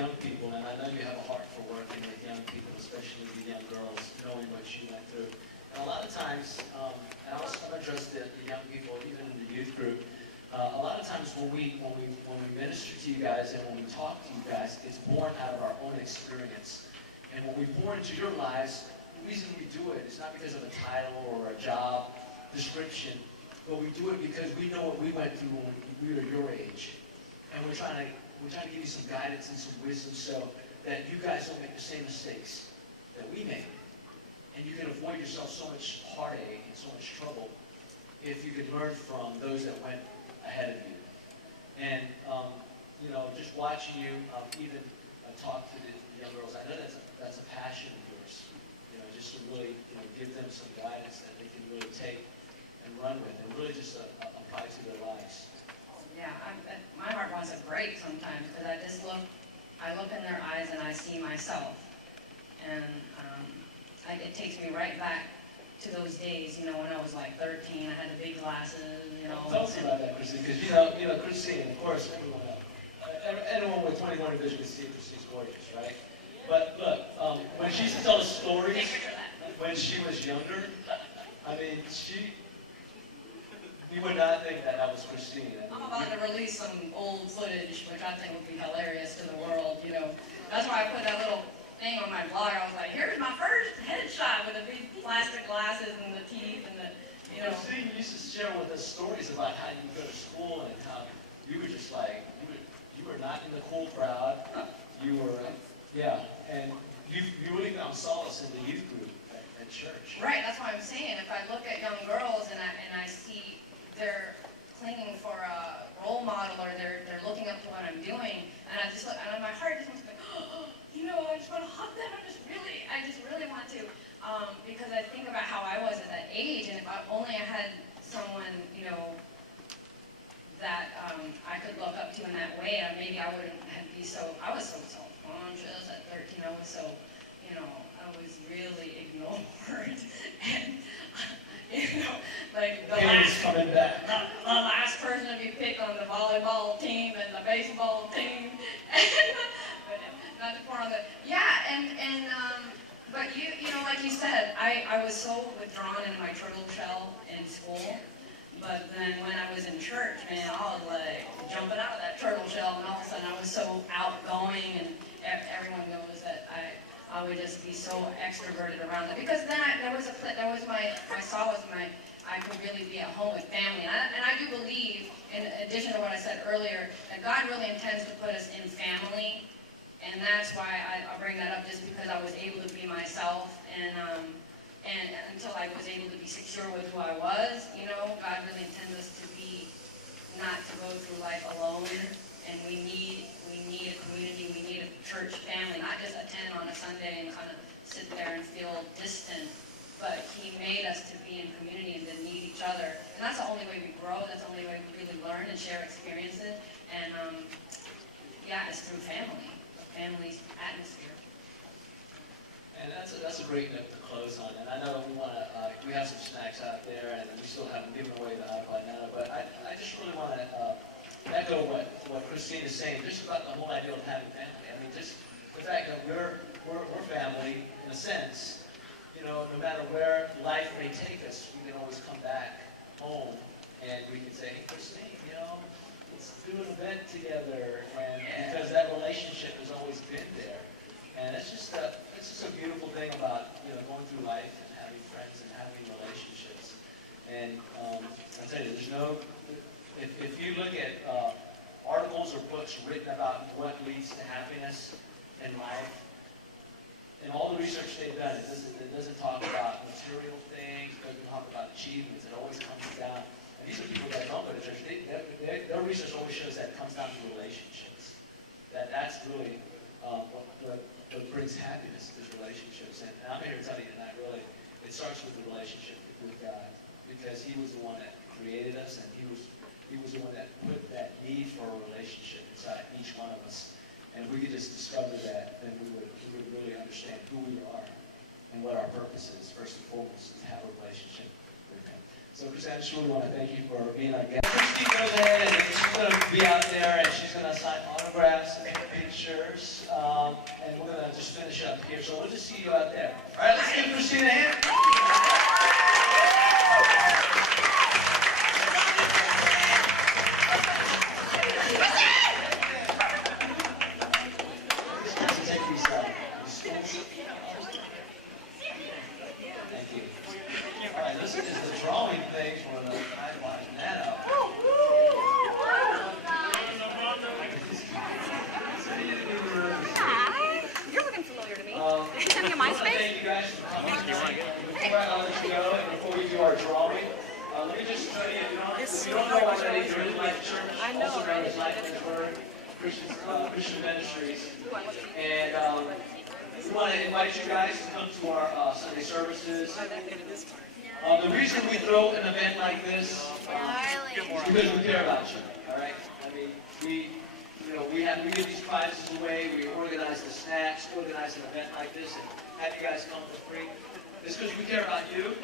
young people, and I know you have a heart for working with young people, especially the young girls, knowing what you went through. And a lot of times, and I'll address the young people, even in the youth group, a lot of times when we minister to you guys and when we talk to you guys, it's born out of our own experience. And when we pour into your lives, the reason we do it is not because of a title or a job description, but we do it because we know what we went through when we were your age. And we're trying to give you some guidance and some wisdom so that you guys don't make the same mistakes that we made. And you can avoid yourself so much heartache and so much trouble if you could learn from those that went ahead of you. And, just watching you even talk to the young girls, I know that's a passion of yours. Just to really give them some guidance that they can really take and run with and really just apply to their lives. Yeah, my heart wants to break sometimes because I look in their eyes and I see myself. And it takes me right back to those days, when I was like 13, I had the big glasses, Tell us about that, Christine, because Christine, of course, anyone with 21 vision can see Christine's gorgeous, right? But look, when she used to tell us stories when she was younger, I mean, you would not think that was Christine. I'm about to release some old footage, which I think would be hilarious to the world, That's why I put that little thing on my blog. I was like, here's my first headshot with the big plastic glasses and the teeth and the, Christine used to share with us stories about how you go to school and how you were just like, you were not in the cool crowd. You were, and you really found solace in the youth group at church. Right, that's what I'm saying. If I look at young girls and I see they're clinging for a role model or they're looking up to what I'm doing, and I just look, and my heart just wants to be, I just want to hug them. I just really want to, because I think about how I was at that age, and if I had someone, that I could look up to in that way, maybe I wouldn't be so. I was so self-conscious at 13. I was so, I was really ignored, and like the last person to be picked on the volleyball team and the baseball team. But not to pour on the but like you said, I was so withdrawn into my turtle shell in school. But then when I was in church, man, I was like jumping out of that turtle shell, and all of a sudden I was so outgoing, and everyone knows that I would just be so extroverted around that. Because then I could really be at home with family. And I do believe, in addition to what I said earlier, that God really intends to put us in family. And that's why I bring that up, just because I was able to be myself, and until I was able to be secure with who I was, God really intends us to be, not to go through life alone. And we need a community, we need a church family, not just attend on a Sunday and kind of sit there and feel distant, but He made us to be in community and to need each other. And that's the only way we grow, that's the only way we really learn and share experiences. And it's through family, a family's atmosphere. And that's a great note to close on. And I know we have some snacks out there, and we still haven't given away the iPod Nano, but I just really want to echo what Christine is saying, just about the whole idea of having family. I mean, just the fact that we're family, in a sense, no matter where life may take us, we can always come back home, and we can say, hey, Christine, let's do an event together, and because that relationship has always been there. And it's just a beautiful thing about going through life and having friends and having relationships. And I'll tell you, if you look at articles or books written about what leads to happiness in life, and all the research they've done, it doesn't talk about material things, it doesn't talk about achievements. It always comes down. And these are people that don't go to church. Their research always shows that it comes down to relationships. That's really what brings happiness is relationships. And I'm here to tell you tonight, really, it starts with the relationship with God, because He was the one that created us, and He was the one that put that need for a relationship inside each one of us. And if we could just discover that, then we would really understand who we are and what our purpose is. First and foremost, is to have a relationship with Him. So, Chris, I just really want to thank you for being our guest. Christy goes ahead, and she's going to be out there, and she's going to sign autographs and pictures. up here, so we'll just see you out there. All right, let's give Christina a hand. Take these stools. Thank you. All right, this is the drawing page for the iPod Nano. You're looking familiar to me. Send me a MySpace? Thank you guys for coming tonight. Before I let you go, and before we do our drawing, let me just tell you, if you don't know already, there is Life Church, also known as Life Lynchburg Christian Ministries. And we want to invite you guys to come to our Sunday services. The reason we throw an event like this is because we care about you. All right. I mean, we give these prizes away. We organize the snacks, organize an event like this, and have you guys come for free. It's because we care about you.